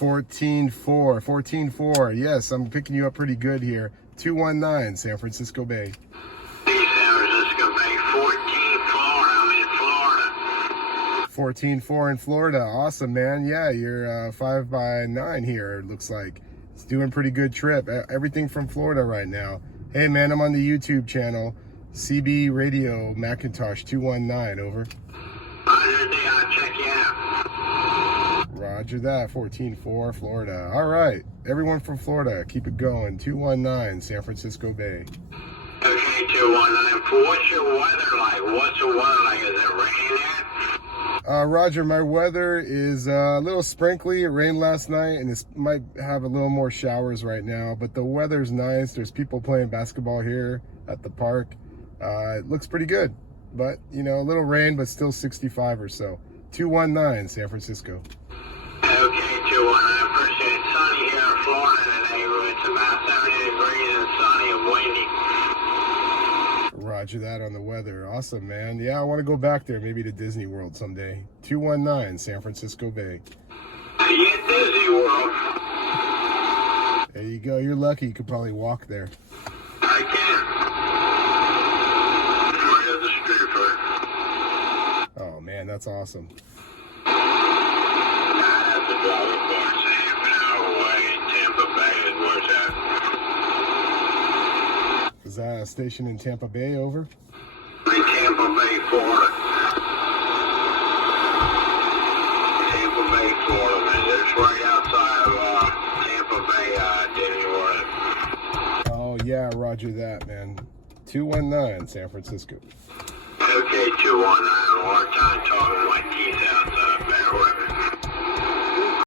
14-4, 14-4. Yes, I'm picking you up pretty good here. 219, San Francisco Bay. Hey, San Francisco Bay, 14-4. I'm in Florida. 14-4 in Florida. Awesome, man. Yeah, you're 5x9 here, it looks like. It's doing pretty good trip. Everything from Florida right now. Hey, man, I'm on the YouTube channel. CB Radio Macintosh 219, over. I'll check you out. Roger that. 14-4, Florida. All right. Everyone from Florida, keep it going. 219, San Francisco Bay. Okay, 219. What's your weather like? What's the weather like? Is it raining there? Roger, my weather is a little sprinkly. It rained last night, and it might have a little more showers right now, but the weather's nice. There's people playing basketball here at the park. It looks pretty good, but, you know, a little rain, but still 65 or so. 219, San Francisco. Okay, 219. Appreciate it. Sunny here in Florida today. It's about 70 degrees and sunny and windy. Roger that on the weather. Awesome, man. Yeah, I want to go back there, maybe to Disney World someday. 219, San Francisco Bay. Yeah, Disney World. There you go. You're lucky. You could probably walk there. I can. Right up the street, right? Oh, man, that's awesome. I'd have to drive about half an hour away. Tampa Bay is where it's at. Is that a station in Tampa Bay, over? In Tampa Bay, Florida. Tampa Bay, Florida, man. It's right outside of Tampa Bay, Disney World. Oh, yeah, roger that, man. 219, San Francisco. Okay, 219. Hard time talking